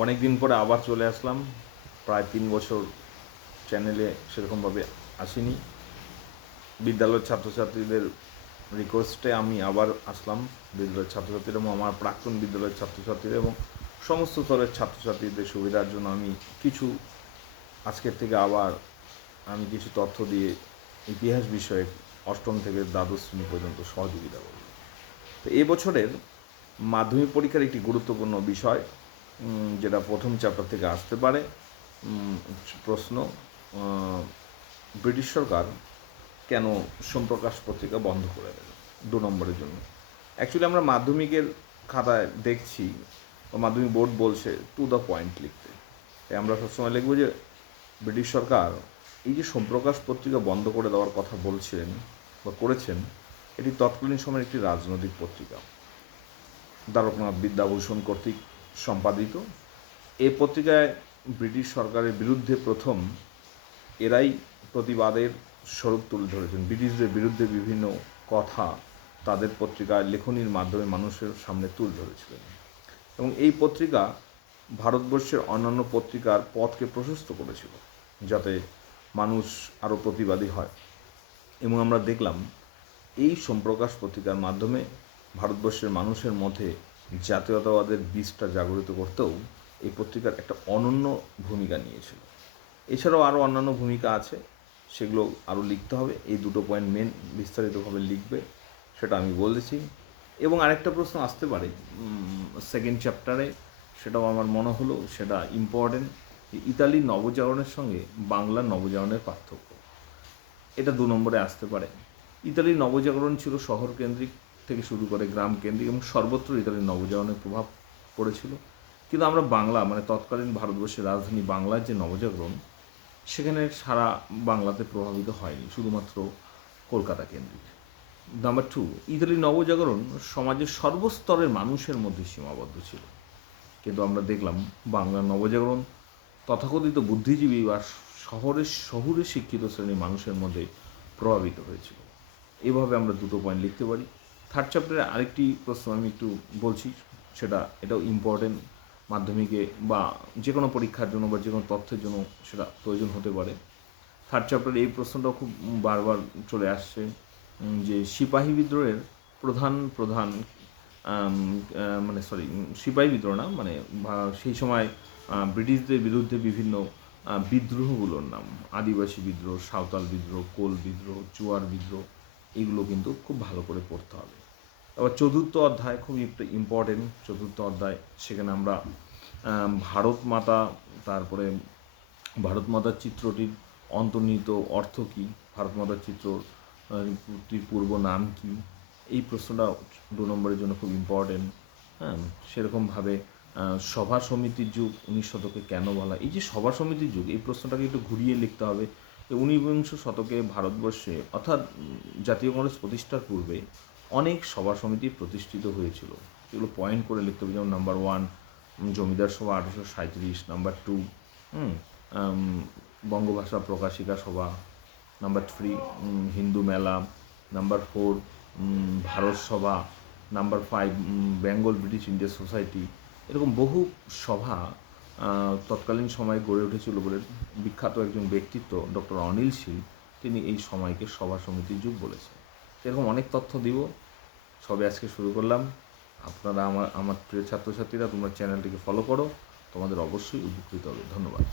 অনেক দিন পরে আবার চলে আসলাম। প্রায় 3 বছর চ্যানেলে সেরকমভাবে আসিনি। বিদ্যালয়ের ছাত্রছাত্রীদের রিকোয়েস্টে আমি আবার আসলাম। বিদ্যালয়ের ছাত্রছাত্রীরা এবং আমার প্রাক্তন বিদ্যালয়ের ছাত্রছাত্রীরা এবং সমস্ত স্তরের ছাত্রছাত্রীদের সুবিধার জন্য আমি কিছু আজকের থেকে আবার আমি কিছু তথ্য দিয়ে ইতিহাস বিষয়ে অষ্টম থেকে দ্বাদশ শ্রেণী পর্যন্ত সহযোগিতা করব। তো এই বছরের মাধ্যমিক পরীক্ষার একটি গুরুত্বপূর্ণ বিষয়, যেটা প্রথম চ্যাপ্টার থেকে আসতে পারে প্রশ্ন, ব্রিটিশ সরকার কেন সোমপ্রকাশ পত্রিকা বন্ধ করে দেবে 2 নম্বরের জন্য। অ্যাকচুয়ালি আমরা মাধ্যমিকের খাতায় দেখছি বা মাধ্যমিক বোর্ড বলছে টু দ্য পয়েন্ট লিখতে, তাই আমরা সবসময় লিখব যে ব্রিটিশ সরকার এই যে সোমপ্রকাশ পত্রিকা বন্ধ করে দেওয়ার কথা বলছেন বা করেছেন, এটি তৎকালীন সময়ের একটি রাজনৈতিক পত্রিকা, দ্বারকনাথ বিদ্যাভূষণ কর্তৃক সম্পাদিত। এই পত্রিকায় ব্রিটিশ সরকারের বিরুদ্ধে প্রথম এরাই প্রতিবাদের স্বরূপ তুলে ধরেছেন। ব্রিটিশদের বিরুদ্ধে বিভিন্ন কথা তাদের পত্রিকায় লেখনীর মাধ্যমে মানুষের সামনে তুলে ধরেছিলেন, এবং এই পত্রিকা ভারতবর্ষের অন্যান্য পত্রিকার পথকে প্রশস্ত করেছিল যাতে মানুষ আরও প্রতিবাদী হয়। এবং আমরা দেখলাম এই সোমপ্রকাশ পত্রিকার মাধ্যমে ভারতবর্ষের মানুষের মধ্যে জাতীয়তাবাদের বীজটা জাগরিত করতেও এই পত্রিকার একটা অনন্য ভূমিকা নিয়েছিল। এছাড়াও আরও অন্যান্য ভূমিকা আছে, সেগুলো আরও লিখতে হবে। এই দুটো পয়েন্ট মেন বিস্তারিতভাবে লিখবে, সেটা আমি বলেছি। এবং আরেকটা প্রশ্ন আসতে পারে সেকেন্ড চ্যাপ্টারে, সেটাও আমার মনে হলো সেটা ইম্পর্টেন্ট, ইতালির নবজাগরণের সঙ্গে বাংলার নবজাগরণের পার্থক্য। এটা 2 নম্বরে আসতে পারে। ইতালির নবজাগরণ ছিল শহর কেন্দ্রিক থেকে শুরু করে গ্রাম কেন্দ্রিক, এবং সর্বত্র ইতালির নবজাগরণের প্রভাব পড়েছিল। কিন্তু আমরা বাংলা, মানে তৎকালীন ভারতবর্ষের রাজধানী বাংলার যে নবজাগরণ, সেখানে সারা বাংলাতে প্রভাবিত হয়নি, শুধুমাত্র কলকাতা কেন্দ্রিক। নাম্বার 2, ইতালির নবজাগরণ সমাজের সর্বস্তরের মানুষের মধ্যে সীমাবদ্ধ ছিল। কিন্তু আমরা দেখলাম বাংলার নবজাগরণ তথাকথিত বুদ্ধিজীবী বা শহুরে শিক্ষিত শ্রেণীর মানুষের মধ্যে প্রভাবিত হয়েছিল। এভাবে আমরা 2টো পয়েন্ট লিখতে পারি। থার্ড চ্যাপ্টারে আরেকটি প্রশ্ন আমি একটু বলছি, এটাও ইম্পর্টেন্ট মাধ্যমিকে বা যে কোনো পরীক্ষার জন্য বা যে কোনো তথ্যের জন্য সেটা প্রয়োজন হতে পারে। থার্ড চ্যাপ্টারে এই প্রশ্নটাও খুব বারবার চলে আসছে, যে সিপাহী বিদ্রোহের প্রধান প্রধান মানে সিপাহী বিদ্রোহ না, মানে সেই সময় ব্রিটিশদের বিরুদ্ধে বিভিন্ন বিদ্রোহগুলোর নাম, আদিবাসী বিদ্রোহ, সাঁওতাল বিদ্রোহ, কোল বিদ্রোহ, চুয়ার বিদ্রোহ, এইগুলো কিন্তু খুব ভালো করে পড়তে হবে। আবার চতুর্থ অধ্যায় খুবই একটা ইম্পর্টেন্ট চতুর্থ অধ্যায়, সেখানে আমরা ভারত মাতা, তারপরে ভারত মাতার চিত্রটির অন্তর্নিহিত অর্থ কী, ভারত মাতার চিত্রটির পূর্ব নাম কী, এই প্রশ্নটা 2 নম্বরের জন্য খুব ইম্পর্টেন্ট। হ্যাঁ, সেরকমভাবে সভা সমিতির যুগ 19 শতকে কেন বলা, এই যে সভা সমিতির যুগ, এই প্রশ্নটাকে একটু ঘুরিয়ে লিখতে হবে। 19 শতকে ভারতবর্ষে, অর্থাৎ জাতীয় কংগ্রেস প্রতিষ্ঠার পূর্বে অনেক সভা সমিতি প্রতিষ্ঠিত হয়েছিল, এগুলো পয়েন্ট করে লিখতে হবে। যেমন নাম্বার 1 জমিদার সভা 1837, নাম্বার 2 বঙ্গভাষা প্রকাশিকা সভা, নাম্বার 3 হিন্দু মেলা, নাম্বার 4 ভারত সভা, number 5 Bengal British India society. এরকম বহু সভা তৎকালীন সময়ে গড়ে উঠেছিল বলে বিখ্যাত একজন ব্যক্তিত্ব ডক্টর অনিল শীল, তিনি এই সময়কে সভা সমিতির যুগ বলেছেন। এরকম অনেক তথ্য দিব, সবে আজকে শুরু করলাম। আপনারা আমার প্রিয় ছাত্রছাত্রীরা, তোমরা চ্যানেলটিকে ফলো করো, তোমাদের অবশ্যই উপকৃত হবে। ধন্যবাদ।